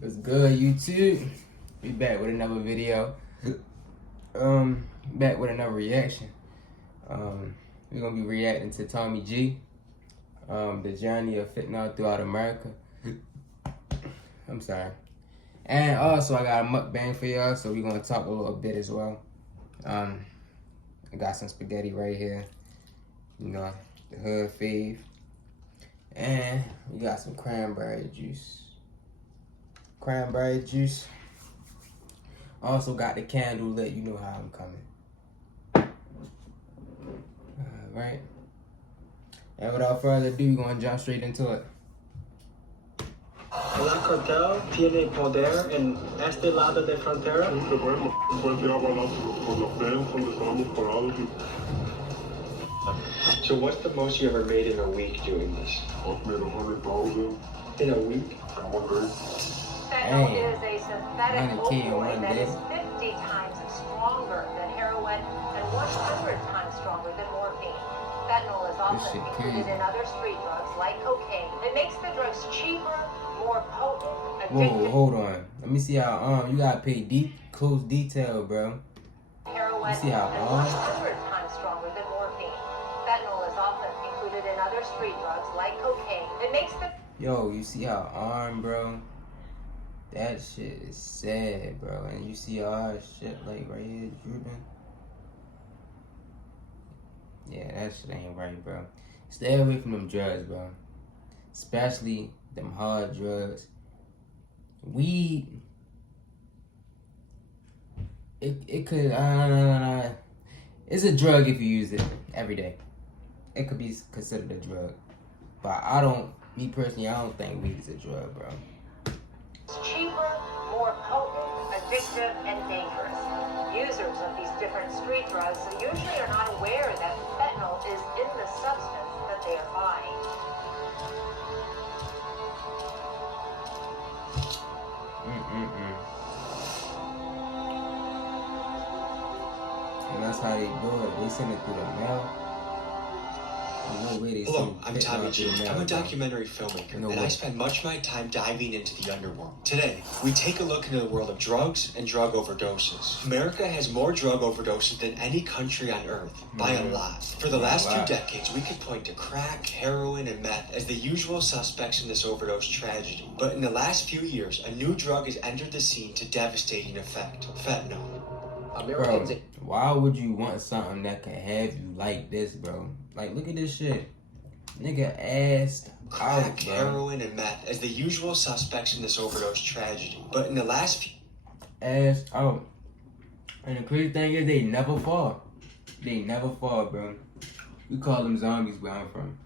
What's good, YouTube? We back with another video. Back with another reaction. We're gonna be reacting to Tommy G. The Journey of Fentanyl throughout America. I'm sorry. And also I got a mukbang for y'all, so we're gonna talk a little bit as well. I got some spaghetti right here. You know, the hood fave. And we got some cranberry juice. Also got the candle lit. You know how I'm coming. Alright. And without further ado, we're gonna jump straight into it. La Cartel tiene poder en este lado de frontera. So what's the most you ever made in a week doing this? I've made 100,000 in a week? in 1 day. Fentanyl is a synthetic 100K in opioid 1 that day. is 50 times stronger than heroin and 100 times stronger than morphine. Fentanyl is often shit included crazy. in other street drugs like cocaine. It makes the drugs cheaper, more potent, Whoa, addictive. hold on. Let me see how you gotta pay close detail, bro. Heroin You see how and 100 times stronger than morphine. Fentanyl is often included in other street drugs like cocaine. It makes the Yo, you see how arm, bro? That shit is sad, bro. And you see all that shit like right here drooping. Yeah, that shit ain't right, bro. Stay away from them drugs, bro. Especially them hard drugs. Weed. It could it's a drug if you use it every day. It could be considered a drug. But me personally, I don't think weed is a drug, bro. It's cheaper, more potent, addictive, and dangerous. Users of these different street drugs usually are not aware that fentanyl is in the substance that they are buying. And that's how they do it. They send it through the mail. No way they Hello, send I'm fentanyl Tommy through the G. mail, I'm a bro. documentary filmmaker, No and way. I spend much of my time diving into the underworld. Today, we take a look into the world of drugs and drug overdoses. America has more drug overdoses than any country on earth, by a lot. For the last few decades, we could point to crack, heroin, and meth as the usual suspects in this overdose tragedy. But in the last few years, a new drug has entered the scene to devastating effect: fentanyl. Bro, why would you want something that could have you like this, bro? Like, look at this shit. Nigga assed Crack, out, bro. heroin, and meth as the usual suspects in this overdose tragedy. But in the last few Assed out. And the crazy thing is, they never fall. They never fall, bro. We call them zombies where I'm from.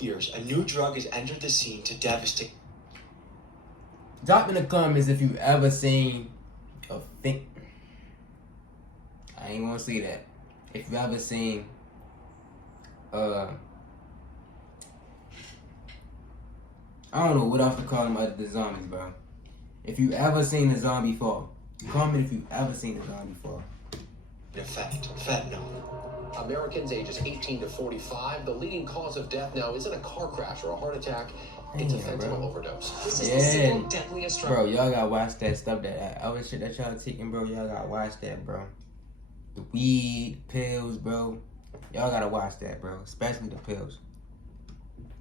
years, a new drug has entered the scene to devastate. Drop in the comments if you've ever seen a thing. I ain't gonna say that. If you've ever seen I don't know what else to call them other than zombies, bro. If you ever seen a zombie fall, comment if you ever seen a zombie fall. Effect: fentanyl. Americans ages 18 to 45, the leading cause of death now isn't a car crash or a heart attack, it's a Damn, fentanyl bro. overdose. This is the single deadliest drug. Bro, y'all gotta watch that stuff, that other shit that y'all taking, bro. Y'all gotta watch that, bro. The weed, pills, bro. Y'all gotta watch that, bro. Especially the pills.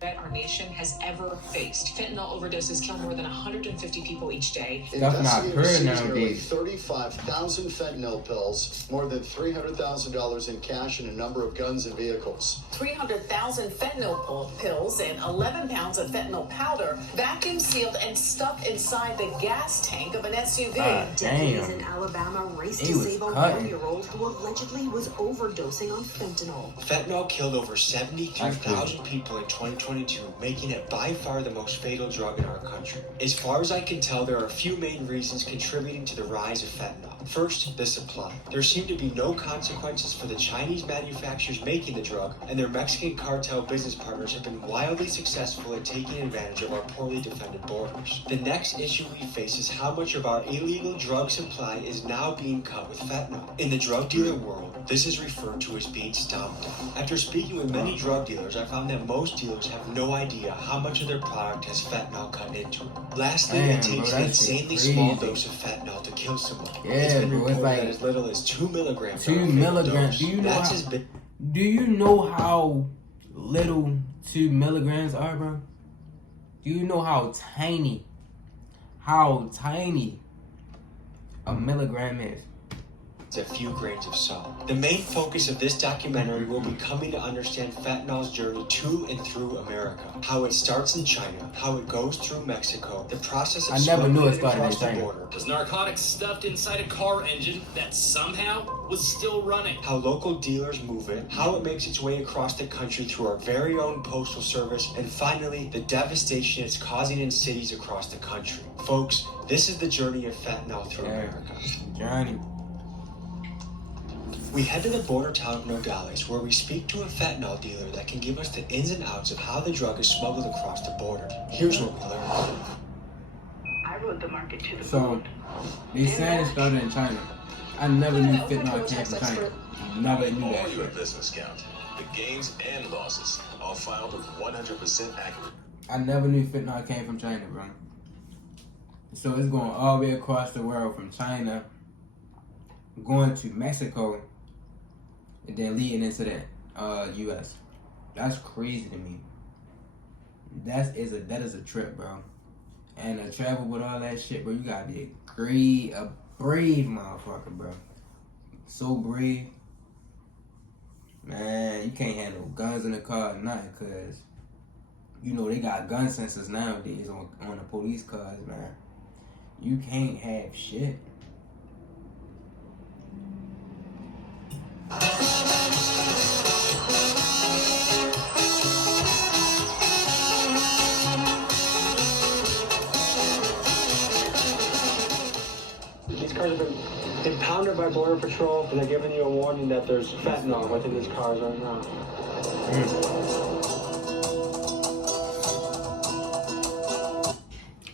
That our nation has ever faced. Fentanyl overdoses kill more than 150 people each day. Stuff not Investigators heard seized nearly nowadays. 35,000 fentanyl pills, more than $300,000 in cash, and a number of guns and vehicles. 300,000 fentanyl pills and 11 pounds of fentanyl powder vacuum sealed and stuffed inside the gas tank of an SUV. Deputies in Damn. Alabama raced He to was save a cutting. 1-year-old who allegedly was overdosing on fentanyl. Fentanyl killed over 73,000 people in 2022, making it by far the most fatal drug in our country. As far as I can tell, there are a few main reasons contributing to the rise of fentanyl. First, the supply. There seem to be no consequences for the Chinese manufacturers making the drug, and their Mexican cartel business partners have been wildly successful at taking advantage of our poorly defended borders. The next issue we face is how much of our illegal drug supply is now being cut with fentanyl. In the drug dealer world, this is referred to as being stomped out. After speaking with many drug dealers, I found that most dealers have no idea how much of their product has fentanyl cut into it. Lastly, Damn, it takes bro, an that shit insanely crazy. small dose of fentanyl to kill someone. Yeah, It's been bro, it's reported like that as little as 2 milligrams. 2 milligrams. Do you know how little 2 milligrams are, bro? Do you know how tiny a milligram is? A few grains of salt. The main focus of this documentary will be coming to understand fentanyl's journey to and through America. How it starts in China, how it goes through Mexico, the process of I never knew it smuggling started in across the China. border. There's narcotics stuffed inside a car engine that somehow was still running. How local dealers move it, how it makes its way across the country through our very own postal service, and finally, the devastation it's causing in cities across the country. Folks, this is the journey of fentanyl through America. Journey. We head to the border town of Nogales, where we speak to a fentanyl dealer that can give us the ins and outs of how the drug is smuggled across the border. Here's what we learned. I rode the market to the So, they said it started in China. I never knew fentanyl came from China. Never knew that All your shit. investments count. The gains and losses are filed with 100% accurate. I never knew fentanyl came from China, bro. So it's going all the way across the world from China, going to Mexico, and then leading into the U.S. That's crazy to me. That is a trip, bro. And to travel with all that shit, bro, you gotta be a brave motherfucker, bro. So brave. Man, you can't have no guns in the car or nothing, cause you know they got gun sensors nowadays on the police cars, man. You can't have shit. These cars have been impounded by Border Patrol, and they're giving you a warning that there's fentanyl within these cars right now.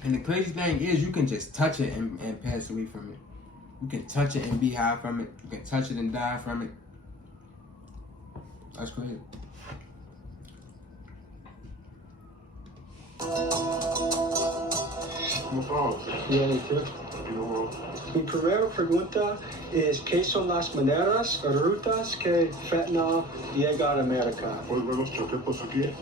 And the crazy thing is, you can just touch it and pass away from it. You can touch it and be high from it. You can touch it and die from it. That's crazy. Mi primera pregunta es, ¿qué son las maneras o rutas que fentanyl llega a América? Puedes ver las chaquetas aquí,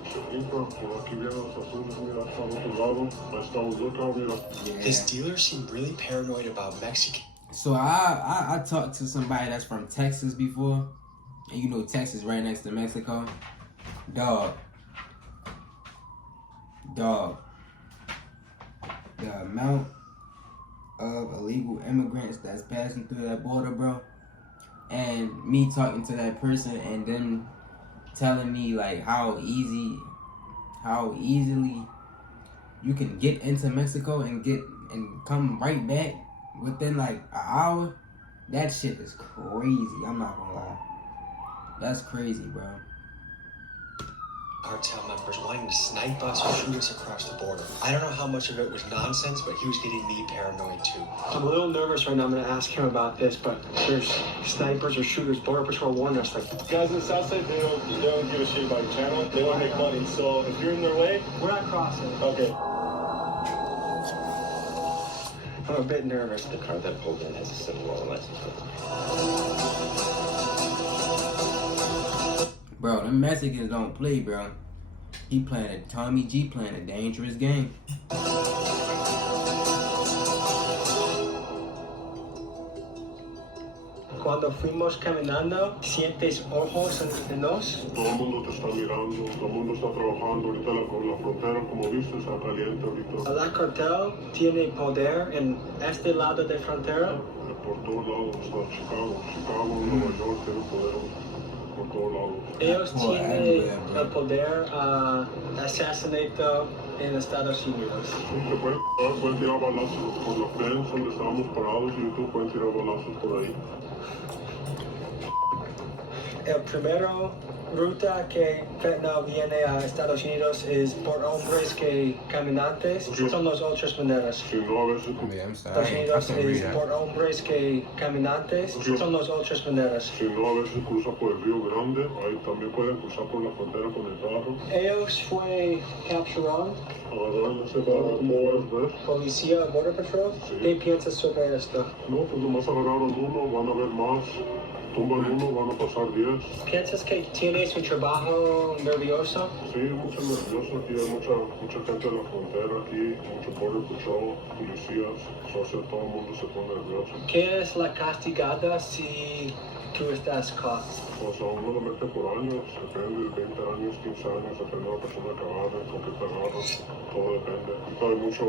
por aquí vienen los azules, mira, hasta el otro lado, ahí estamos de acá, mira. This dealer seemed really paranoid about Mexican. So I talked to somebody that's from Texas before, and you know Texas right next to Mexico. Dog. The amount of illegal immigrants that's passing through that border, bro, and me talking to that person and them telling me like how easily you can get into Mexico and come right back within like an hour. That shit is crazy. I'm not gonna lie. That's crazy, bro. Cartel members wanting to snipe us or shoot us across the border. I don't know how much of it was nonsense, but he was getting me paranoid too. I'm a little nervous right now. I'm going to ask him about this, but there's snipers or shooters. Border Patrol warned us. Like, Guys in the south side, they don't give a shit about China. They don't make money, so if you're in their way, we're not crossing. okay. I'm a bit nervous. The car that pulled in has a civil license. Bro, them Mexicans don't play, bro. Tommy G playing a dangerous game. Cuando fuimos caminando, sientes ojos en nos. Todo el mundo te está mirando, todo el mundo está trabajando. Ahorita la frontera, como viste, está caliente ahorita. La cartel tiene poder en este lado de frontera. Por todos lados está Chicago, Nueva York tiene poder por todos lados. Ellos tienen el poder asesinato en Estados Unidos. Te pueden tirar balazos por la fence donde estábamos parados y tú pueden tirar balazos por ahí. El primero ruta que fentanyl viene a Estados Unidos es por hombres que caminantes. Son las otras maneras. Si no, a veces Yeah, I'm sorry. Estados Unidos I can't read es that. por hombres que caminantes. Son las otras maneras. Si no, a veces cruza por el Río Grande, ahí también pueden cruzar por la frontera con el carro. Ellos fue capturaron. Agarraron ese carro, ¿cómo puedes ver? Policía, Border Patrol. ¿Qué piensas sobre esto? No, pues nomás agarraron uno, van a ver más. Tumban uno, van a pasar 10. ¿Piensas que tienes un trabajo nervioso? Sí, mucho nervioso. Aquí hay mucha gente en la frontera, aquí, mucho Border Patrol, policías. Entonces todo el mundo se pone nervioso. ¿Qué es la castigada si tú estás caught? O sea, uno lo mete por años, depende, 20 años, 15 años, depende de la persona que agarre, con qué te agarra, todo depende. Hay mucho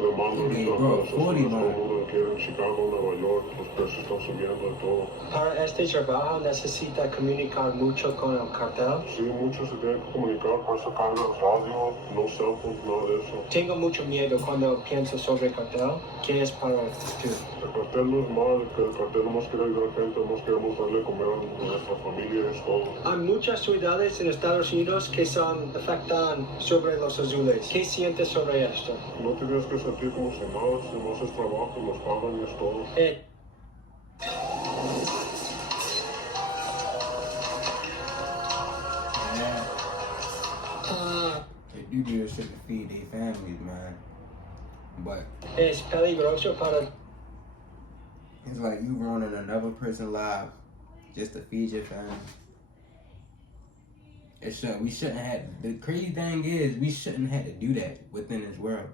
demanda ahorita, bro, todo el mundo quiere en Chicago, Nueva York, los precios están subiendo y todo. Para este trabajo necesita comunicar mucho con el cartel. Sí, muchos se tienen que comunicar, por eso caen en radio, no cell phones, nada de eso. Tengo mucho miedo cuando pienso sobre el cartel. ¿Qué es para tú? El cartel no es mal, el cartel nomás quiere ayudar a la gente, nomás queremos darle a comer a nuestra familia, es todo. Hay muchas ciudades en Estados Unidos que afectan sobre los azules. ¿Qué sientes sobre esto? No tienes que sentir como si no haces trabajo, nos pagan y es todo. They do this shit to feed their families, man. But es peligroso para. it's like you ruining another person's life just to feed your family. We shouldn't have. The crazy thing is, we shouldn't have to do that within this world.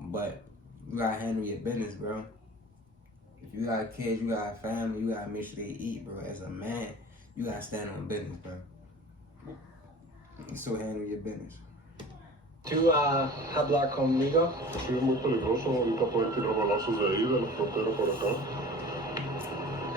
But you gotta handle your business, bro. If you got kids, you got a family, you gotta make sure they eat, bro. As a man, you gotta stand on business, bro. So handle your business. ¿Tú hablar conmigo? Sí, es muy peligroso. Ahorita pueden tirar balazos de ahí, de la frontera por acá.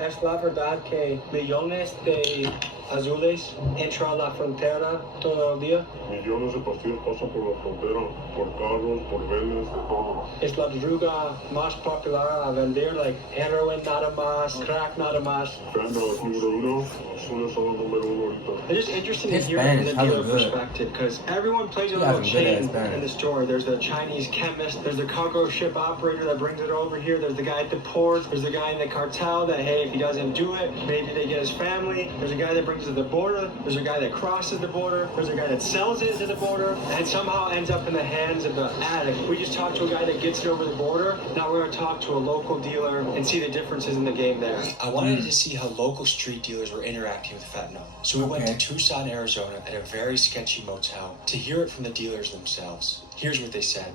Es la verdad que millones de azules entran a la frontera todo el día. Millones de pastillas pasan por la frontera, por carros, por venes, de todo. Es la droga más popular a vender, like heroin nada más, crack nada más. Fentanyl es número uno, azules son el número uno ahorita. It's just interesting to His hear it from Spanish the hella dealer good. perspective, because everyone plays a He got little some good ass chain Spanish. in the store. There's the Chinese chemist, there's the cargo ship operator that brings it over here, there's the guy at the port, there's the guy in the cartel that, hey, if he doesn't do it, maybe they get his family. There's a guy that brings it to the border, there's a guy that crosses the border, there's a guy that sells it to the border, and somehow ends up in the hands of the addict. We just talked to a guy that gets it over the border. Now we're going to talk to a local dealer and see the differences in the game there. I wanted to see how local street dealers were interacting with fentanyl. So we went to Tucson, Arizona at a very sketchy motel to hear it from the dealers themselves. Here's what they said.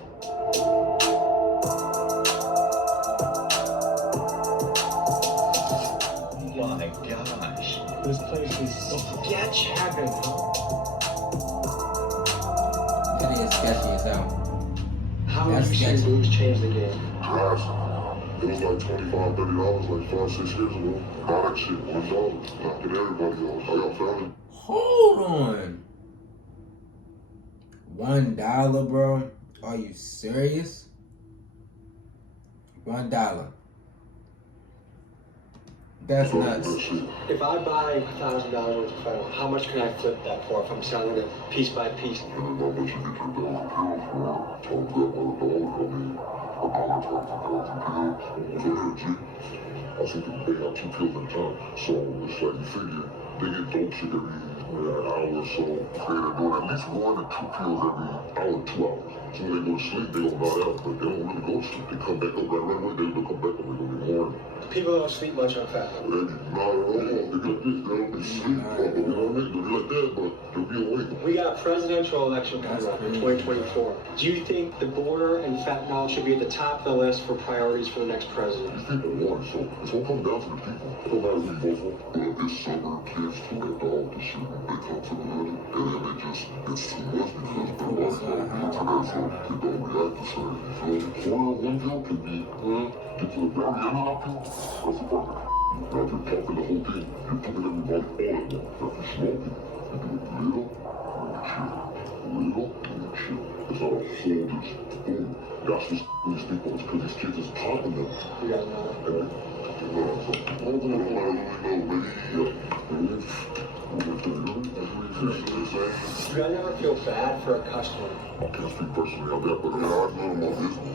My gosh. This place is sketch heaven. That is sketchy as hell. How That's have you sketchy. seen moves change the game? Drastic. It was like $25, $30 like 5-6 years ago. Now that shit, $1. Knocking everybody else. I got family. Hold on. $1, bro? Are you serious? $1. That's nuts. If I buy $1,000 worth of fentanyl, how much can I flip that for if I'm selling it piece by piece? And then how much you get your $1,000 for? Times that by $1, I mean, $1 times 1,000 pills. So here, G, I see people pay out 2 pills at a time. So it's like you figure they get dope shit every hour or so. They're doing at least 1 to 2 pills every hour, 2 hours. So when they go to sleep, they don't nod out, but they don't really go to sleep. They come back up right away, they'll come back up like in the morning. People don't sleep much on fentanyl. Not at all. They get this, they don't be sleep. You know what I mean? They'll be like that, but they'll be awake. We got a presidential election coming up in 2024. Do you think the border and fentanyl should be at the top of the list for priorities for the next president? These people want it, so it's all coming down to the people. It don't matter who you vote for. But this summer, kids too that dog this shit, they come to the hood, and then they just, it's too much because they're not going into that, so they don't react the same. So the corner of one pill could be, get to the very end of that pill, that's the perfect. Now if you're pumping the whole thing, you're putting everybody all at once. Now if you're smoking, you do it little, and then chill. Little, and then chill. It's not a whole just boom. That's what's these people, it's because these kids is popping them. Yeah, no. And Do You guys ever feel bad for a customer? I can't speak personally on that, but I know my business.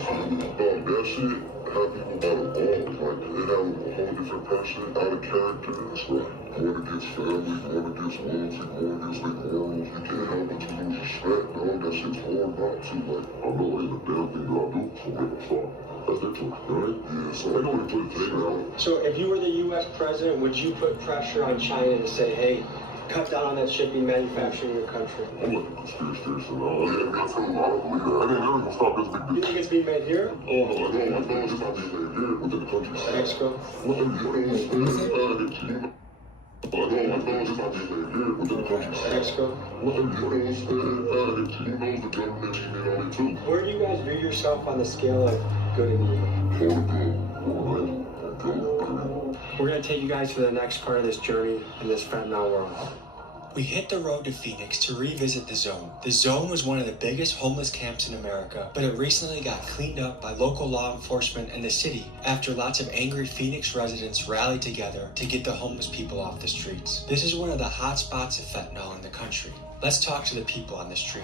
That shit have people out of all. Like, it have a whole different person out of character. That's right. Going against family, going against loyalty, going against their morals. You can't help but to lose respect, dog. That shit's hard not to. Like, I know it ain't a damn thing that I do, so I'm sorry. That's their choice, right? Yeah, so I know they put a thing out. So if you were the U.S. president, would you put pressure on China to say, hey, cut down on that shit being manufactured in your country? I'm like a conspiracy theorist and all. Yeah, I tell them I don't believe that. I ain't never gonna stop this big You think it's being made here? Oh, no, I know it's not being made here within the country. Mexico? What are you doing? I know it's not being made here within the country. Mexico? What are you doing? You know the government ain't on it too. Where do you guys view yourself on the scale of good and evil? We're going to take you guys to the next part of this journey in this fentanyl world. We hit the road to Phoenix to revisit the Zone. The Zone was one of the biggest homeless camps in America, but it recently got cleaned up by local law enforcement and the city after lots of angry Phoenix residents rallied together to get the homeless people off the streets. This is one of the hot spots of fentanyl in the country. Let's talk to the people on the street.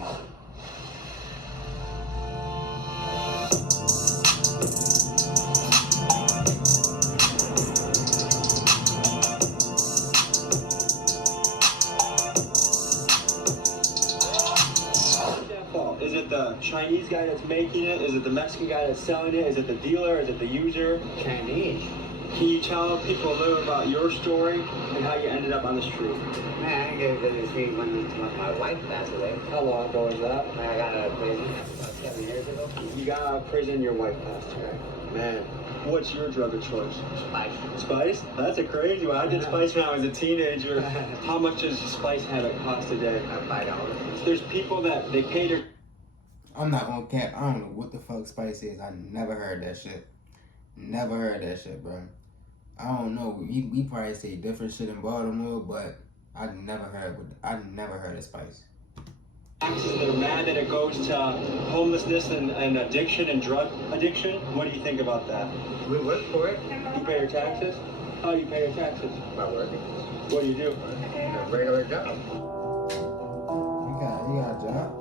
Is it the Chinese guy that's making it? Is it the Mexican guy that's selling it? Is it the dealer? Is it the user? Chinese. Can you tell people a little about your story and how you ended up on the street? Man, I got to the street when my wife passed away. How long ago was that? I got out of prison about 7 years ago. You got out of prison, your wife passed away. Man, what's your drug of choice? Spice. Spice? That's a crazy one. I did spice when I was a teenager. How much does a spice habit cost a day? $5. There's people that they pay their... I'm not gonna cap. I don't know what the fuck spice is. I never heard that shit. Never heard that shit, bro. I don't know. We probably say different shit in Baltimore, but I never heard of spice. They're mad that it goes to homelessness and addiction and drug addiction. What do you think about that? We work for it. You pay your taxes? How do you pay your taxes? By working. What do you do? A regular job. You got a job?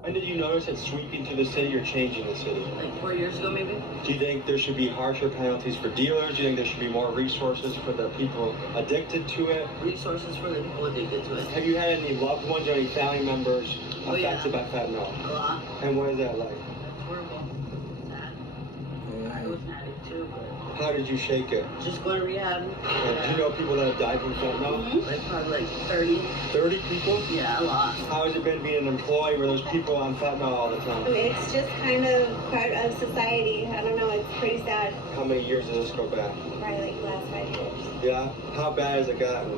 When did you notice that sweeping through the city or changing the city? Like 4 years ago, maybe. Do you think there should be harsher penalties for dealers? Do you think there should be more resources for the people addicted to it? Resources for the people addicted to it. Have you had any loved ones or any family members affected by fentanyl? A lot. And what is that like? It's horrible. Sad. I was an addict too, but... How did you shake it? Just going to rehab. And do you know people that have died from fentanyl? Mm-hmm. Like probably like 30. 30 people? Yeah, a lot. How has it been being an employee where there's people on fentanyl all the time? I mean, it's just kind of part of society. I don't know, it's pretty sad. How many years does this go back? Probably like the last 5 years. Yeah? How bad has it gotten?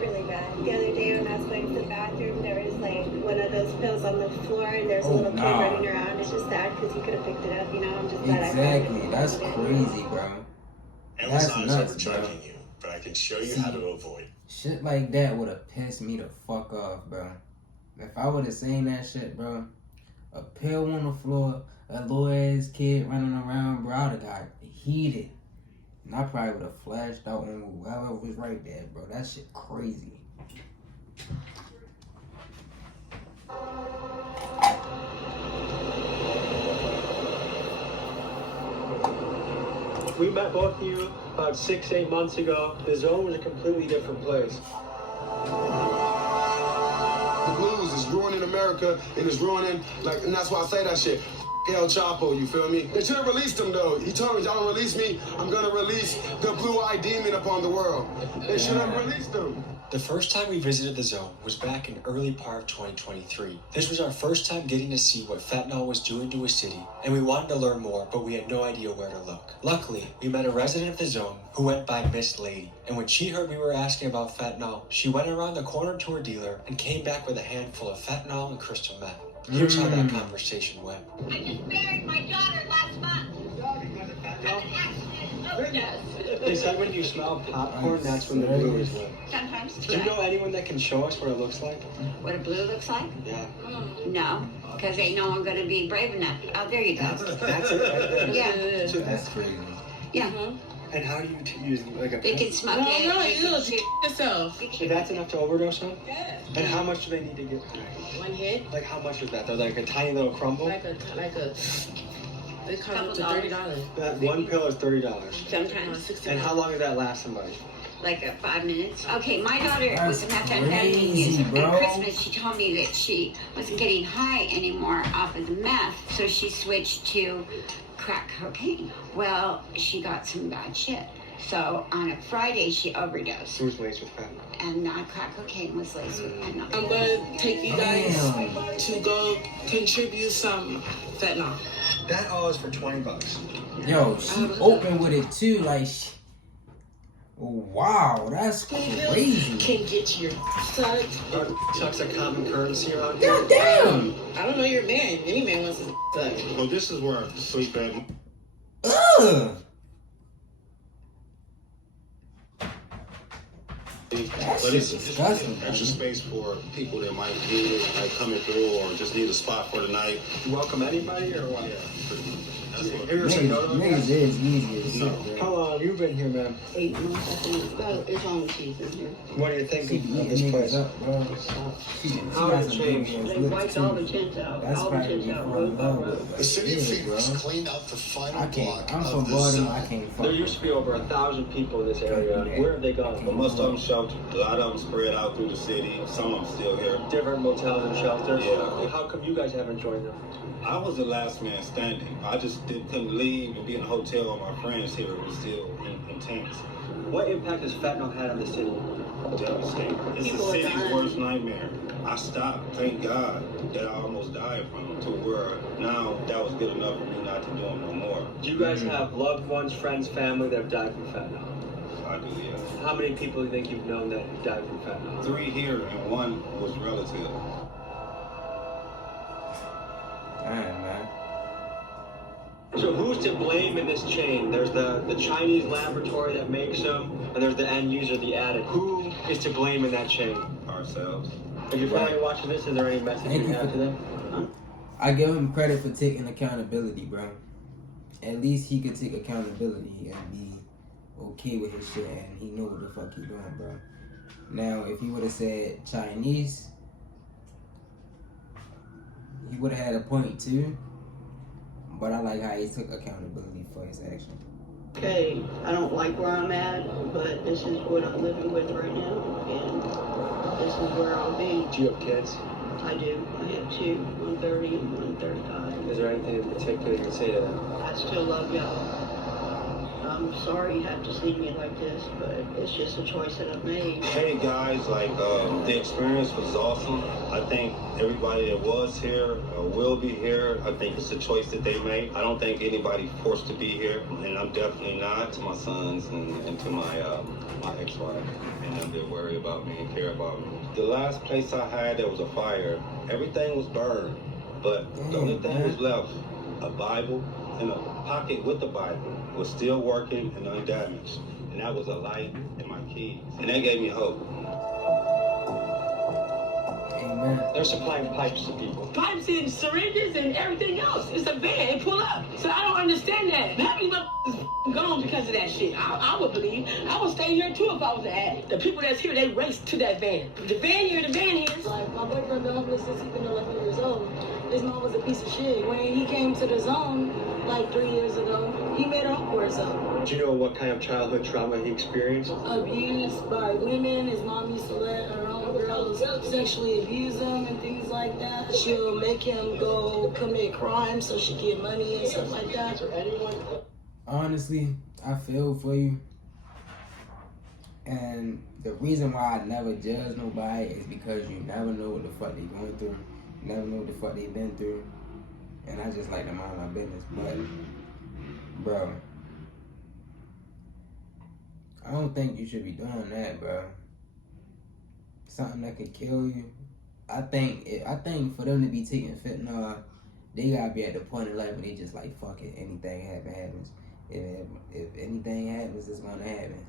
Really bad. The other day when I was going to the bathroom, there was like one of those pills on the floor and there's a little kid running around. It's just sad because he could have picked it up, you know? I'm just glad Exactly. That's crazy, bro. Amazon is overcharging you, but I can show you how to avoid. Shit like that would have pissed me the fuck off, bro. If I would have seen that shit, bro, a pill on the floor, a little ass kid running around, bro, I would have got heated. And I probably would have flashed out on whoever was right there, bro. That shit crazy. We met both of you about 6-8 months ago. The Zone was a completely different place. The blues is ruining America and it's ruining, and that's why I say that shit. El Chapo, you feel me? They should have released him though. He told me, y'all don't release me, I'm gonna release the blue-eyed demon upon the world. They should have released him. The first time we visited the Zone was back in early part of 2023. This was our first time getting to see what fentanyl was doing to a city, and we wanted to learn more, but we had no idea where to look. Luckily, we met a resident of the Zone who went by Miss Lady, and when she heard we were asking about fentanyl, she went around the corner to her dealer and came back with a handful of fentanyl and crystal meth. Here's how that conversation went. I just buried my daughter last month. They said when you smell popcorn, that's when the blue is lit. Sometimes. Do you know anyone that can show us what it looks like? What a blue looks like? Yeah. No, because ain't no one going to be brave enough. Oh, there you go. That's it right there. Yeah. That's crazy. Yeah. And how do you use like a They pill? can smoke No, it. no, they can look, chew- yourself. If that's enough to overdose on? Yeah. And how much do they need to get? One hit, Like how much is that? They're like a tiny little crumble? like a, it comes up to Couple $30. That one pill is $30. Sometimes. And how long does that last somebody? Like 5 minutes. Okay, my daughter was a methamphetamine crazy, user. bro. At Christmas, she told me that she wasn't getting high anymore off of the meth, so she switched to crack cocaine. Well, she got some bad shit. So on a Friday, she overdosed. Who's laced with fentanyl? And crack cocaine was laced with fentanyl. I'm gonna take you guys to go contribute some fentanyl. That all is for $20. Yo, she open with it too, like. Wow, that's crazy. Can get your sucked. Sucks a common currency around here. God damn. I don't know your man. Any man wants to suck. Well, this is where I sleep at. Ugh. But it's disgusting. Extra space for people that might need it, like coming through, or just need a spot for the night. You welcome anybody or what? Yeah, pretty much. That's what Niggas is easy as shit, No. bro. How long have you been here, man? 8 months, I think. Well, it's only season here. What do you think She of eating this place? niggas up, bro. She How got did it some change? big ass They lips, wiped too. all the tents out. That's all the probably tents be out. fun Road by love, road. but The city of yeah, Phoenix bro. cleaned out the final I block can't. I'm of from this. Baltimore. I can't fuck. There used to be over 1,000 people in this area. Where have they gone? But most of them sheltered. A lot of them spread out through the city. Some of them still here. Different motels and shelters? Yeah. How come you guys haven't joined them? I was the last man standing. I just couldn't leave and be in a hotel with my friends here. It was still intense. What impact has fentanyl had on the city? Devastating. It's the city's worst nightmare. I stopped. Thank God that I almost died from it, to where now that was good enough for me not to do them no more. Do you guys have loved ones, friends, family that have died from fentanyl? I do, yeah. How many people do you think you've known that have died from fentanyl? 3 here and 1 was relative. Damn, man. So who's to blame in this chain? There's the Chinese laboratory that makes them, and there's the end user, the addict. Who is to blame in that chain? Ourselves. If you're probably watching this, is there any message you have to them? I give him credit for taking accountability, bro. At least he could take accountability and be okay with his shit, and he know what the fuck he doing, bro. Now, if he would have said Chinese, he would have had a point too. But I like how he took accountability for his action. Okay, I don't like where I'm at, but this is what I'm living with right now, and this is where I'll be. Do you have kids? I do. I have 2, 130 and 135. Is there anything in particular you can say to them? I still love y'all. I'm sorry you have to see me like this, but it's just a choice that I've made. Hey guys, the experience was awesome. I think everybody that was here will be here. I think it's a choice that they made. I don't think anybody forced to be here, and I'm definitely not. To my sons and to my ex-wife, and them that worry about me and care about me. The last place I had, there was a fire. Everything was burned, but the only thing was left, a Bible and a pocket with the Bible was still working and undamaged. And that was a light and my keys. And that gave me hope. Amen. They're supplying pipes to people. Pipes and syringes and everything else. It's a van. It pull up. So I don't understand that. How many motherfuckers gone because of that shit? I would believe. I would stay here too if I was at. The people that's here, they race to that van. The van here, the van here. Like, my boyfriend been homeless since he's been 11 years old. His mom was a piece of shit. When he came to the zone, like 3 years ago, he made her up for herself. Do you know what kind of childhood trauma he experienced? Abused by women. His mom used to let her own girls sexually abuse him and things like that. She'll make him go commit crimes so she get money and stuff like that. Honestly, I feel for you. And the reason why I never judge nobody is because you never know what the fuck they going through. You never know what the fuck they been through. And I just like to mind my business. But, bro, I don't think you should be doing that, bro. Something that could kill you. I think for them to be taking fentanyl, they gotta be at the point in life where they just like, fuck it, anything happens. If anything happens, it's gonna happen.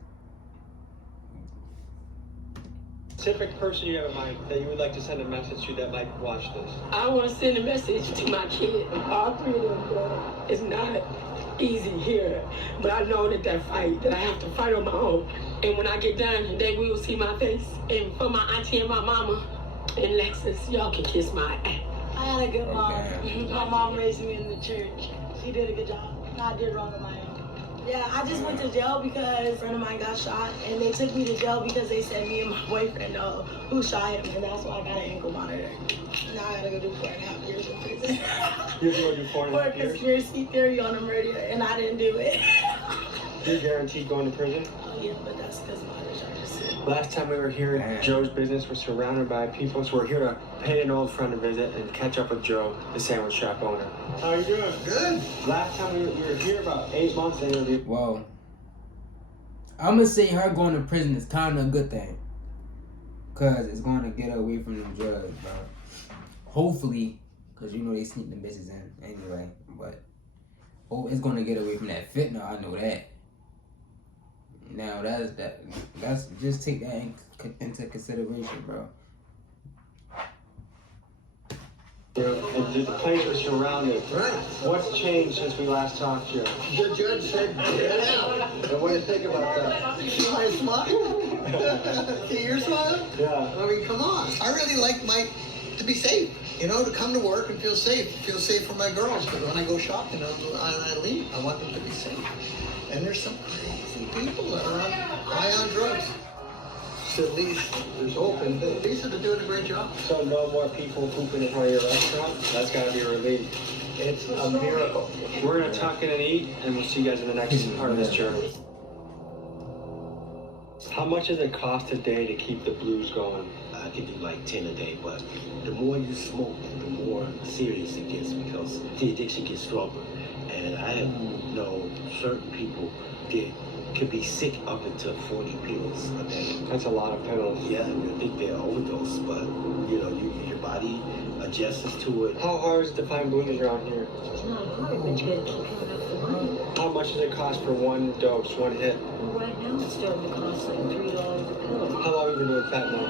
Specific person you have in mind that you would like to send a message to that might watch this? I want to send a message to my kid. All three of them, bro. It's not easy here, but I know that fight, that I have to fight on my own. And when I get done, they will see my face. And for my auntie and my mama and Lexus, y'all can kiss my ass. I had a good mom. My mom raised me in the church. She did a good job. I did wrong on my own. Yeah, I just went to jail because a friend of mine got shot, and they took me to jail because they said me and my boyfriend know who shot him, and that's why I got an ankle monitor. Now I gotta go do 4.5 years in prison. You're going to do 4.5 years? Conspiracy theory on a murder, and I didn't do it. You're guaranteed going to prison? Oh yeah, but that's because of my other charges. Last time we were here, Joe's business was surrounded by people, so we're here to pay an old friend a visit and catch up with Joe, the sandwich shop owner. How are you doing? Good. Last time we were here about 8 months ago. Well, I'm gonna say her going to prison is kind of a good thing, cause it's gonna get her away from them drugs, bro. Hopefully, cause you know they sneak the bitches in anyway. But it's gonna get away from that fentanyl. I know that. Now that's just take that into consideration, bro. And the place was surrounded. Right. What's changed since we last talked to you? The judge said, get out. And what do you think about that? You see my smile? See your smile? Yeah. I mean, come on. I really like to be safe. You know, to come to work and feel safe. Feel safe for my girls. Because when I go shopping and I leave, I want them to be safe. And there's some crazy people that are high on drugs. So at least there's hope, and at least they're doing a great job. So no more people pooping in front of your restaurant? That's got to be a relief. It's a miracle. We're going to tuck in and eat, and we'll see you guys in the next part of this journey. How much does it cost a day to keep the blues going? I can do like 10 a day, but the more you smoke, the more serious it gets because the addiction gets stronger. And I have known certain people that could be sick up until 40 pills a day. That's a lot of pills. Yeah, I think they're overdose, but you know, your body adjusts to it. How hard is it to find blues around here? It's not hard, but you gotta keep coming up the money. How much does it cost for one dose, one hit? Well, right now it's starting to cost like $3 a pill. How long have you been doing fentanyl?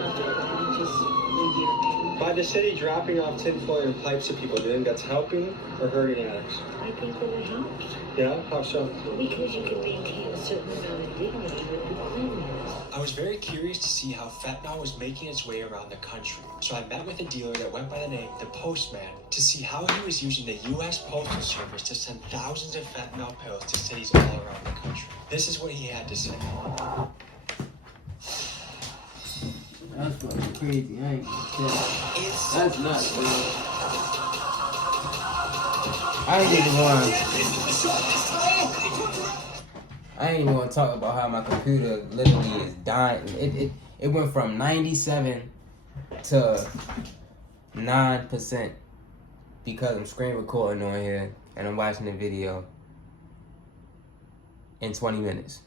Not just a year. By the city dropping off tinfoil and pipes to people, do you think that's helping or hurting addicts? I think that it helps. Yeah? How so? Because you can maintain a certain amount of dignity with good cleanliness. I was very curious to see how fentanyl was making its way around the country, so I met with a dealer that went by the name The Postman to see how he was using the U.S. Postal Service to send thousands of fentanyl pills to cities all around the country. This is what he had to say. That's fucking crazy. I ain't gonna tell you. That's nuts, man. I ain't even gonna talk about how my computer literally is dying. It went from 97 to 9% because I'm screen recording on here and I'm watching the video in 20 minutes.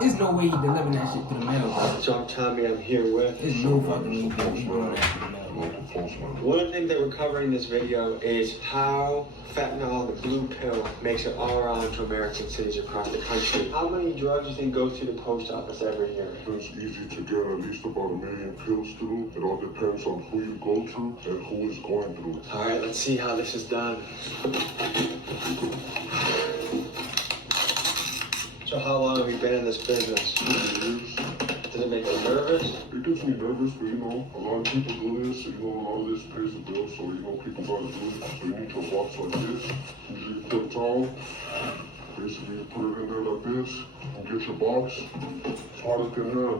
There's no way he delivering that shit to the mail, bro. John Tommy, I'm here with. There's no fucking way he doing that to the mail, bro. One of the things that we're covering in this video is how fentanyl, the blue pill, makes it all around to American cities across the country. How many drugs do you think go through the post office every year? It's easy to get at least about 1 million pills through. It all depends on who you go to and who is going through. All right, let's see how this is done. So how long have you been in this business? 2 years. Does it make you nervous? It gets me nervous, but you know, a lot of people do this, you know, a lot of this pays the bill, so you know, people gotta do it. So you need to box like this. Usually put a towel, basically you put it in there like this, and get your box. Product in there,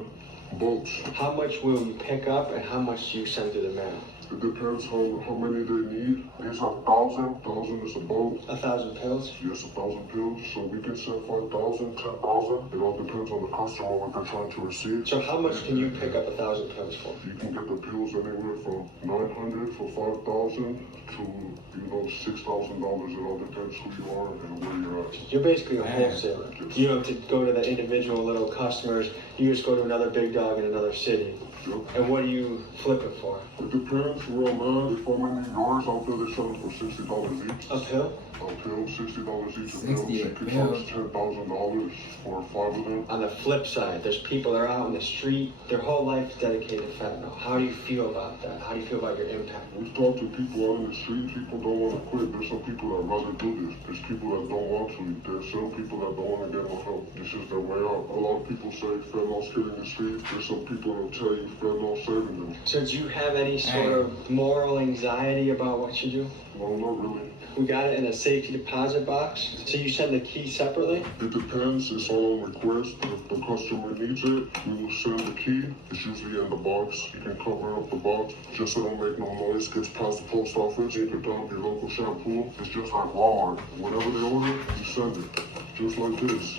bolts. How much will you pick up and how much do you send to the mail? It depends how many they need. These are 1,000. 1,000 is a boat. 1,000 pills? Yes, 1,000 pills. So we can send 5,000, 10,000. It all depends on the customer what they're trying to receive. So how much can you pick up 1,000 pills for? You can get the pills anywhere from 900 for 5,000 to, you know, $6,000. It all depends who you are and where you're at. You're basically a wholesaler. You don't have to go to the individual little customers. You just go to another big dog in another city. Yep. And what do you flip it for? It depends where I'm at. If I'm in New York, out there they sell it for $60 each. Uphill? Uphill, $60 each. 60 She could charge $10,000 for 5 of them. On the flip side, there's people that are out on the street, their whole life is dedicated to fentanyl. How do you feel about that? How do you feel about your impact? We've talked to people out in the street. People don't want to quit. There's some people that rather do this. There's people that don't want to. There's some people that don't want to get no help. This is their way out. A lot of people say fentanyl's killing the street. There's some people that tell you fentanyl's saving them. So do you have any sort of moral anxiety about what you do? No, not really. We got it in a safety deposit box. So you send the key separately? It depends. It's all on request. If the customer needs it, we will send the key. It's usually in the box. You can cover up the box just so it don't make no noise. Gets past the post office. You can dump your local shampoo. It's just like Walmart. Whatever they order, you send it. Just like this.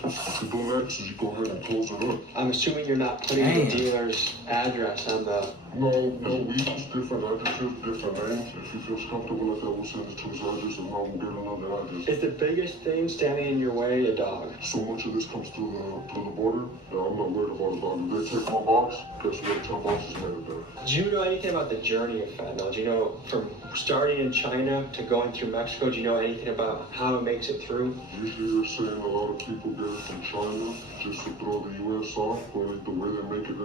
What you do next is you go ahead and close it up. I'm assuming you're not putting the dealer's address on the... No, we use different addresses, different names. If he feels comfortable like that, we'll send it to his address and we'll get another address. Is the biggest thing standing in your way a dog? So much of this comes through the border that I'm not worried about a dog. If they take my box, guess what? 10 boxes made it there. Do you know anything about the journey of fentanyl? Do you know from starting in China to going through Mexico, do you know anything about how it makes it through? Usually they're saying a lot of people get it from China just to throw the U.S. off, but like the way they make it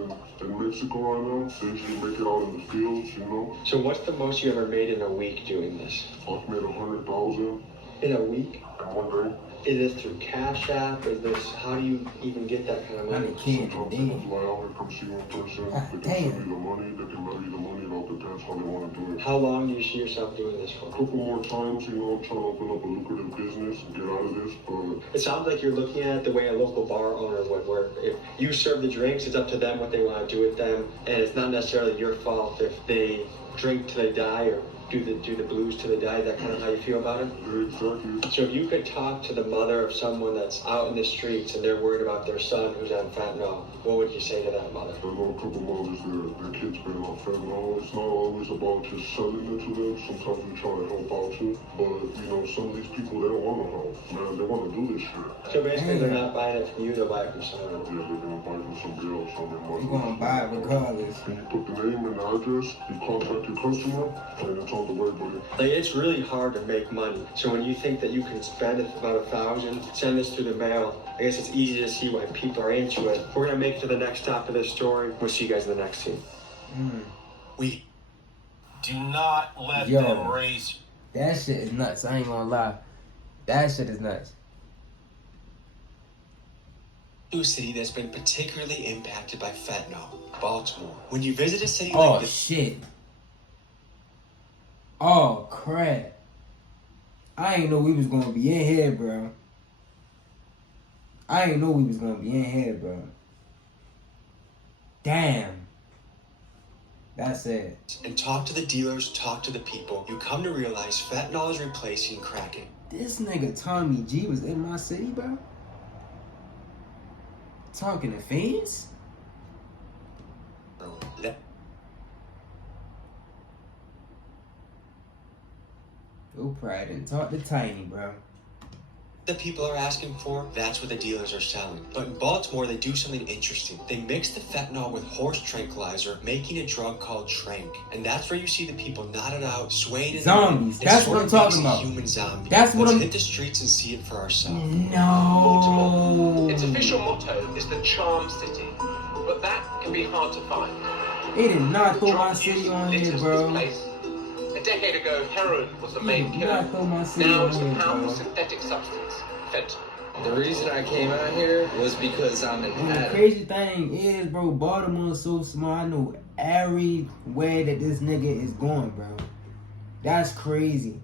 in Mexico right now, they usually make it out in the fields, you know? So what's the most you ever made in a week doing this? I've made 100,000. In a week? In 1 day. Is this through Cash App? Is this, how do you even get that kind of money? Sometimes people fly out and come see you in person. They can send you the money, they can mail you the money. It all depends how they want to do it. How long do you see yourself doing this for? A couple more times, you know, I'm trying to open up a lucrative business and get out of this, but... It sounds like you're looking at it the way a local bar owner would, where if you serve the drinks, it's up to them what they want to do with them, and it's not necessarily your fault if they drink till they die or do the blues till they die. Is that kind of how you feel about it? Yeah, exactly. So if you could talk to the mother of someone that's out in the streets and they're worried about their son who's on fentanyl, what would you say to that mother? I know a couple mothers, their kids been on fentanyl. It's not always about just selling it to them. Sometimes we try to help out too. But, you know, some of these people, they don't want to help. Man, they want to do this shit. So basically they're not buying it from you, they're buying it from someone else. Yeah, they're going to buy it from somebody else. You're going to buy it regardless. And you put the name and the address, you contact your customer, and it's on the way, buddy. Like, it's really hard to make money. So when you think that you can spend about $1,000, send this through the mail, I guess it's easy to see why people are into it. We're gonna make it to the next stop of this story. We'll see you guys in the next scene. We do not let them raise. That shit is nuts. I ain't gonna lie. That shit is nuts. To a city that's been particularly impacted by fentanyl, Baltimore. When you visit a city Oh like this, shit. Oh crap. I ain't know we was gonna be in here, bro. I ain't know we was gonna be in here, bro. Damn. That's it. and talk to the dealers, talk to the people, you come to realize fentanyl is replacing cracking. This nigga Tommy G was in my city, bro. Talking to fans? Go Pride and talk to Tiny, bro. The people are asking for, that's what the dealers are selling. But in Baltimore, they do something interesting. They mix the fentanyl with horse tranquilizer, making a drug called Trank. And that's where you see the people nodded out, swaying in zombies. The That's what I'm talking about. Human zombie. That's what Let's hit the streets and see it for ourselves. No. Its official motto is the Charm City, but that can be hard to find. They did not throw my city on here, bro. A decade ago, heroin was the main killer. Now it's a powerful synthetic substance, fentanyl. The reason I came out here was because I'm an And the addict. crazy thing is, bro, Baltimore's so small. I know everywhere that this nigga is going, bro. That's crazy.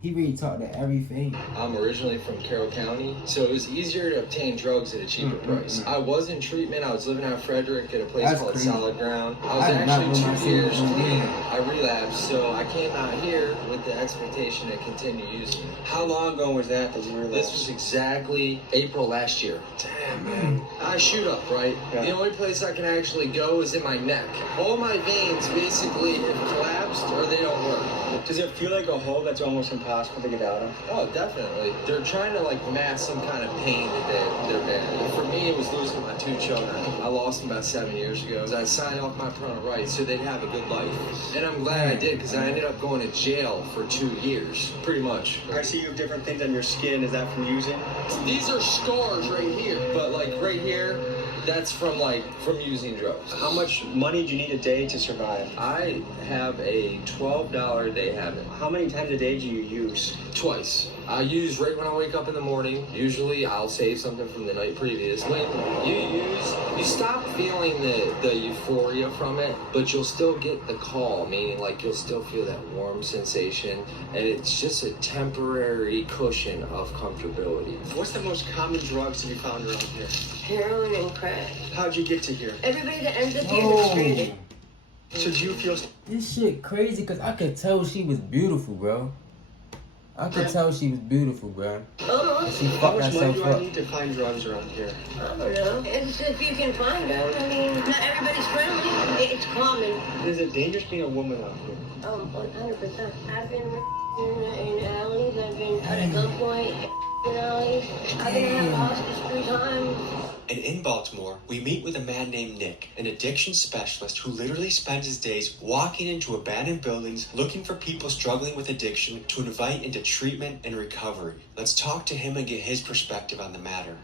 He really talked to everything. I'm originally from Carroll County, so it was easier to obtain drugs at a cheaper price. I was in treatment. I was living out Frederick at a place called Solid Ground. I was actually 2 years clean. I relapsed, so I came out here with the expectation to continue using it. How long ago was that you relapsed? This was exactly April last year. Damn, man. I shoot up, right? Yeah. The only place I can actually go is in my neck. All my veins basically have collapsed or they don't work. Does it feel like a hole that's almost impossible hospital to get out of? Oh, definitely. They're trying to like mask some kind of pain that they're bearing. For me, it was losing my 2 children. I lost them about 7 years ago. I signed off my parental rights so they'd have a good life. And I'm glad I did, because I ended up going to jail for 2 years, pretty much. I see you have different things on your skin. Is that from using? These are scars right here, but like right here, that's from using drugs. How much money do you need a day to survive? I have a $12 a day habit. How many times a day do you use? Twice. I use right when I wake up in the morning. Usually I'll save something from the night previous. When you use, you stop feeling the euphoria from it, but you'll still get the call, meaning like you'll still feel that warm sensation, and it's just a temporary cushion of comfortability. What's the most common drugs to be found around here? Heroin and crack. How'd you get to here? Everybody that ends up here is stranded. So do you feel... This shit crazy, because I could tell she was beautiful, bro. I could tell she was beautiful, bro. She How fucked much money herself do I up. need to find drugs around here? I don't know. It's if you can find them. I mean, not everybody's friendly. It's common. Is it dangerous being a woman out here? 100%. I've been in alleys. I've been at gunpoint in alleys. I've been at hospice 3 times. And in Baltimore, we meet with a man named Nick, an addiction specialist who literally spends his days walking into abandoned buildings looking for people struggling with addiction to invite into treatment and recovery. Let's talk to him and get his perspective on the matter.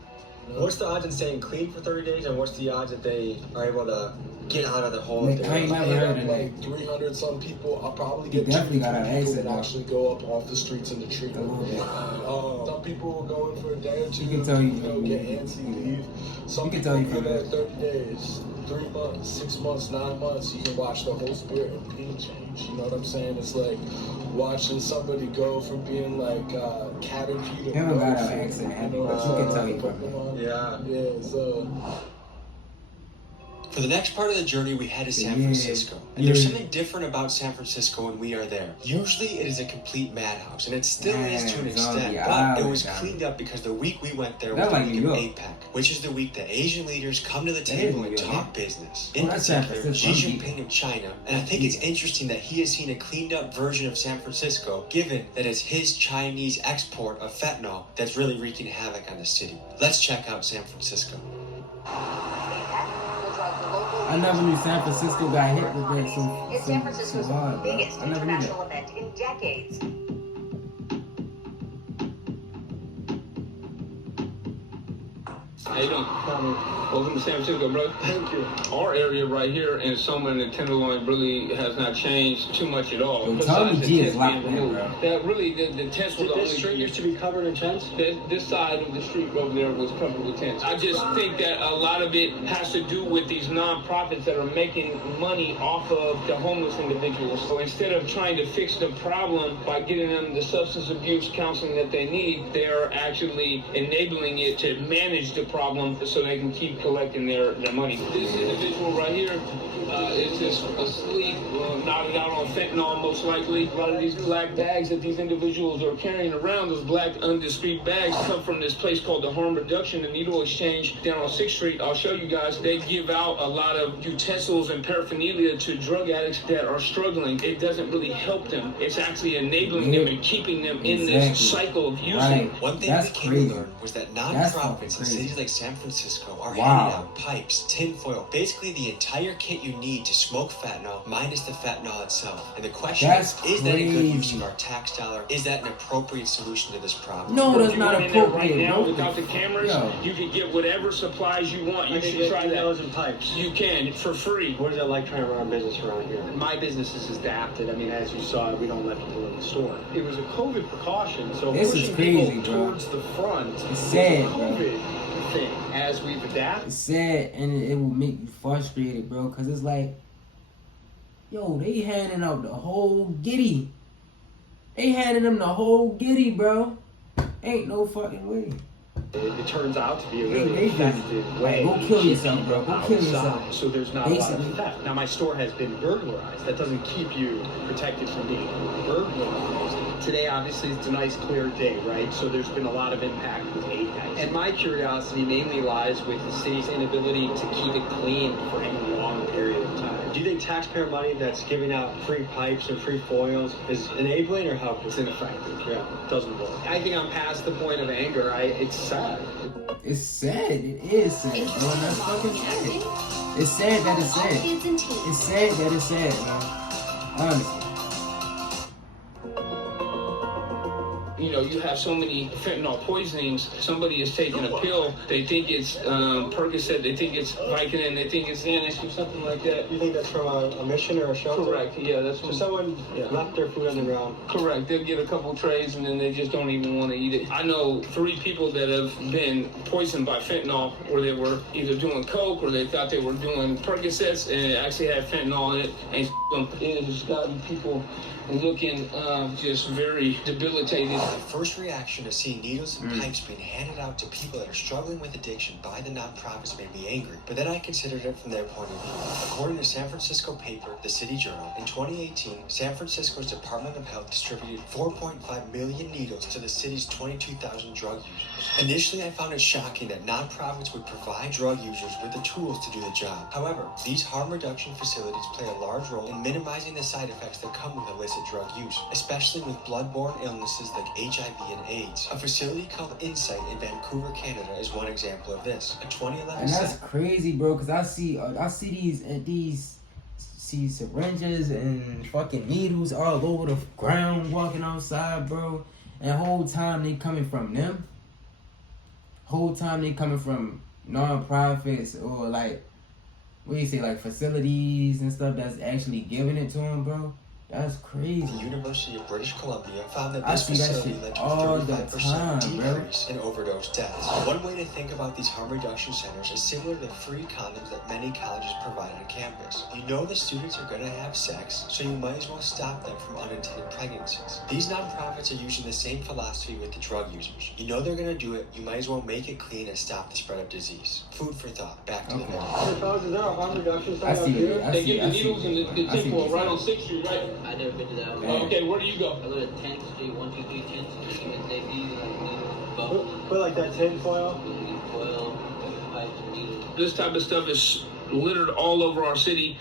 What's the odds in staying clean for 30 days, and what's the odds that they are able to get out of the hole? I ain't never heard of that. Like 300 some people. I'll probably get definitely 2 got an people exit that now. actually go up off the streets into treatment. Some people will go in for a day or 2. You can tell you get antsy, leave. Some you can people tell you get from in 30 days, 3 months, 6 months, 9 months. You can watch the whole spirit and pain change. You know what I'm saying? It's like watching somebody go from being like cabin fever. He don't got an accent, but you can tell you from it. Yeah, so... For the next part of the journey, we head to San Francisco. And there's something different about San Francisco when we are there. Usually it is a complete madhouse, and it still is to an extent, but it was cleaned up because the week we went there was the week of APEC, which is the week that Asian leaders come to the table and talk business. In particular, Xi Jinping of China, and I think it's interesting that he has seen a cleaned up version of San Francisco, given that it's his Chinese export of fentanyl that's really wreaking havoc on the city. Let's check out San Francisco. I never knew San Francisco got hit with that It's San Francisco's hard, bro. biggest I never knew international that. event in decades. How you doing? Welcome to San Francisco, bro. Thank you. Our area right here in Soma and the Tenderloin really has not changed too much at all. Yo, Tommy G is locked in, removed. bro. That really, the tents were Did the this only street used to be covered in tents? This side of the street over there was covered with tents. I just think that a lot of it has to do with these nonprofits that are making money off of the homeless individuals. So instead of trying to fix the problem by getting them the substance abuse counseling that they need, they're actually enabling it to manage the problem so they can keep collecting their money. This individual right here is just asleep, nodded out on fentanyl most likely. A lot of these black bags that these individuals are carrying around, those black undiscreet bags, come from this place called the Harm Reduction and Needle Exchange down on 6th Street. I'll show you guys. They give out a lot of utensils and paraphernalia to drug addicts that are struggling. It doesn't really help them. It's actually enabling them and keeping them in this cycle of using. One thing we came to learn was that nonprofits in cities like San Francisco are handing out pipes, tinfoil, basically the entire kit you need to smoke fentanyl minus the fentanyl itself. And the question is that a good use of our tax dollar? Is that an appropriate solution to this problem? No, that's not appropriate. Right now, No. without the cameras, you can get whatever supplies you want. You should try that. Those and pipes. You can, for free. What is it like trying to run a business around here? My business is adapted. I mean, as you saw, we don't let people in the store. It was a COVID precaution, so This is pushing crazy, people bro. towards the front It's sad, was a bro. COVID thing. As we've adapted. It's sad, and it will make you frustrated, bro, because it's like, yo, they handing out the whole giddy. They handing them the whole giddy, bro. Ain't no fucking way. It turns out to be a really They just- effective way. go to kill keep yourself, bro. people Go kill outside, yourself. So there's not a lot Basically. of theft. Now, my store has been burglarized. That doesn't keep you protected from being burglarized. Today, obviously, it's a nice clear day, right? So there's been a lot of impact with APEC. And my curiosity mainly lies with the city's inability to keep it clean for any long period of time. Do you think taxpayer money that's giving out free pipes and free foils is enabling or helping? It's ineffective. Yeah, doesn't work. I think I'm past the point of anger. It's sad. It's sad. It is sad, bro. And that's fucking sad. It's sad that it's sad. It's sad that it's sad, man. Honestly. You know, you have so many fentanyl poisonings. Somebody is taking a pill. They think it's Percocet. They think it's Vicodin. They think it's Xanax or something like that. You think that's from a mission or a shelter? Correct. Yeah, that's so someone left their food on the ground. Correct. They'll get a couple trays and then they just don't even want to eat it. I know 3 people that have been poisoned by fentanyl, where they were either doing coke or they thought they were doing Percocets and it actually had fentanyl in it. And there's got to be people looking just very debilitated. My first reaction to seeing needles and pipes being handed out to people that are struggling with addiction by the nonprofits made me angry. But then I considered it from their point of view. According to San Francisco paper, The City Journal, in 2018, San Francisco's Department of Health distributed 4.5 million needles to the city's 22,000 drug users. Initially, I found it shocking that nonprofits would provide drug users with the tools to do the job. However, these harm reduction facilities play a large role in minimizing the side effects that come with illicit drug use, especially with blood-borne illnesses like HIV and AIDS. A facility called Insight in Vancouver, Canada is one example of this. A 2011 And that's crazy, bro, because I see these syringes and fucking needles all over the ground walking outside, bro. And the whole time they coming from them. Whole time they coming from non-profits or like, what do you say, like facilities and stuff that's actually giving it to them, bro. That's crazy. The University of British Columbia found that I this see that facility shit led to a all the 35% time, decrease in overdose deaths. One way to think about these harm reduction centers is similar to free condoms that many colleges provide on campus. You know the students are going to have sex, so you might as well stop them from unintended pregnancies. These nonprofits are using the same philosophy with the drug users. You know they're going to do it, you might as well make it clean and stop the spread of disease. Food for thought. Back to the video. Is there a harm reduction center I see here? it. They give the needles in the temple right on 6th Street, right? I never been to that one. Okay, where do you go? I live at 10th Street, 123 10th Street, and they do like needles, bubbles, Put like that tin foil? foil, pipes, needles. This type of stuff is littered all over our city.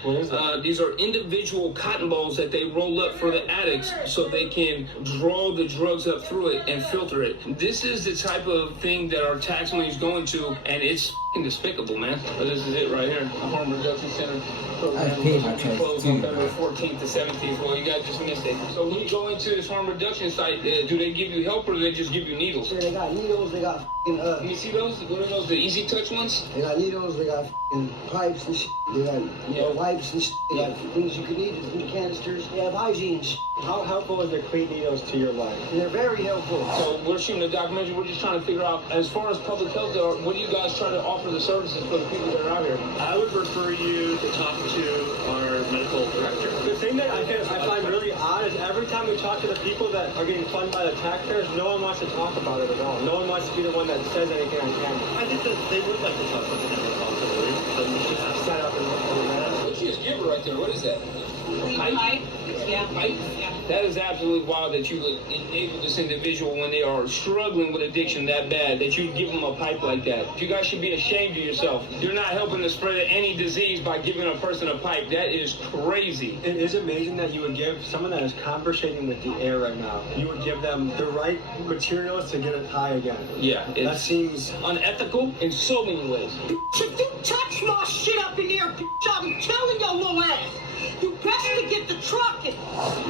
These are individual cotton balls that they roll up for the addicts so they can draw the drugs up through it and filter it. This is the type of thing that our tax money is going to, and it's despicable, man. But this is it right here. The Harm Reduction Center program closed November 14th to 17th. Well, you guys just missed it. So when you go into this harm reduction site, do they give you help or do they just give you needles? Yeah, they got needles, they got Let me see those. What are those? The easy touch ones? They got needles, they got pipes and shit. They got wipes and shit. They got things you can eat, food canisters. They have hygiene shit. How helpful is the clean needles to your life? They're very helpful. So we're shooting a documentary. We're just trying to figure out, as far as public health, what do you guys try to offer the services for the people that are out here? I would refer you to talk to our medical director. The thing that I find really odd is every time we talk to the people that are getting funded by the taxpayers, no one wants to talk about it at all. No one wants to be the one that says anything on camera. I think that they would like to talk about the responsibility, but we should have set up and What's his giver right there? What is that? Pipe? Yeah. Pipe? Yeah. That is absolutely wild that you would enable this individual when they are struggling with addiction that bad, that you give them a pipe like that. You guys should be ashamed of yourself. You're not helping to spread any disease by giving a person a pipe. That is crazy. It is amazing that you would give someone that is conversating with the air right now, you would give them the right materials to get it high again. Yeah. That seems unethical in so many ways. If you touch my shit up in here, I'm telling your little ass. You best to get the trucking.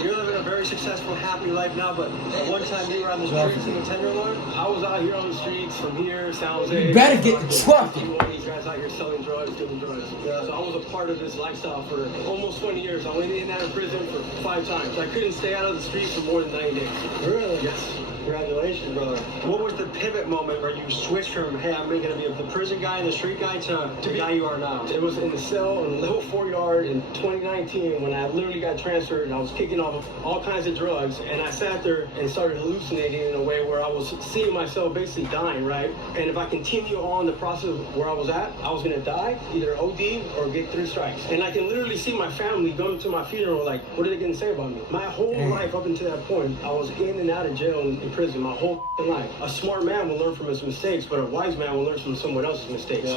You're living a very successful, happy life now, but at one time you were on the streets in the Tenderloin. I was out here on the streets from here, San Jose. You better get the trucking. You all these guys out here selling drugs, doing drugs. Yeah, so I was a part of this lifestyle for almost 20 years. I went in and out of prison for 5 times. I couldn't stay out of the streets for more than 90 days. Really? Yes. Congratulations, brother. What was the pivot moment where you switched from, hey, I'm going to be the prison guy and the street guy to the guy you are now? It was in the cell in Little 4 Yard in 2019 when I literally got transferred and I was kicking off all kinds of drugs, and I sat there and started hallucinating in a way where I was seeing myself basically dying, right? And if I continue on the process of where I was at, I was going to die, either OD or get 3 strikes. And I can literally see my family going to my funeral like, what are they going to say about me? My whole life up until that point, I was in and out of jail in prison my whole life. A smart man will learn from his mistakes, but a wise man will learn from someone else's mistakes.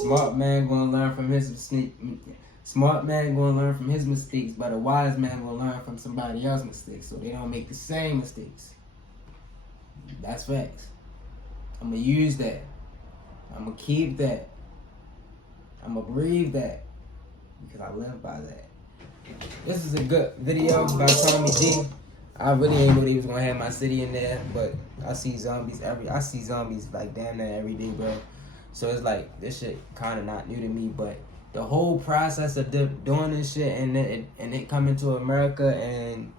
Smart man gonna learn from his Smart man gonna learn from his mistakes, but a wise man will learn from somebody else's mistakes, so they don't make the same mistakes. That's facts. I'm gonna use that. I'm gonna keep that. I'm gonna breathe that, because I live by that. This is a good video by Tommy G. I really ain't know they was gonna have my city in there, but I see zombies like damn near every day, bro. So it's like, this shit kind of not new to me, but the whole process of doing this shit and it coming to America and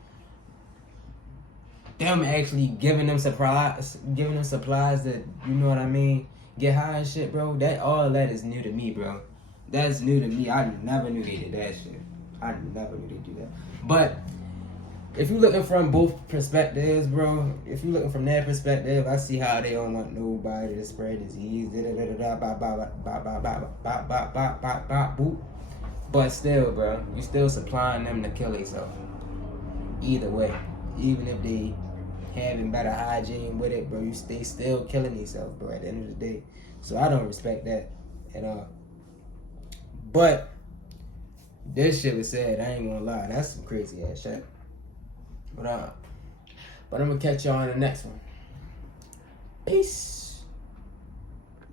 them actually giving them supplies that, you know what I mean, get high and shit, bro. All that is new to me, bro. That's new to me. I never knew they did that shit. I never knew they do that. But if you're looking from both perspectives, bro, if you're looking from their perspective, I see how they don't want nobody to spread disease. But still, bro, you still supplying them to kill themselves. Either way, even if they having better hygiene with it, bro, they still killing themselves, bro, at the end of the day. So I don't respect that at all. But this shit was sad, I ain't gonna lie. That's some crazy ass shit. But I'm gonna catch y'all on the next one. Peace.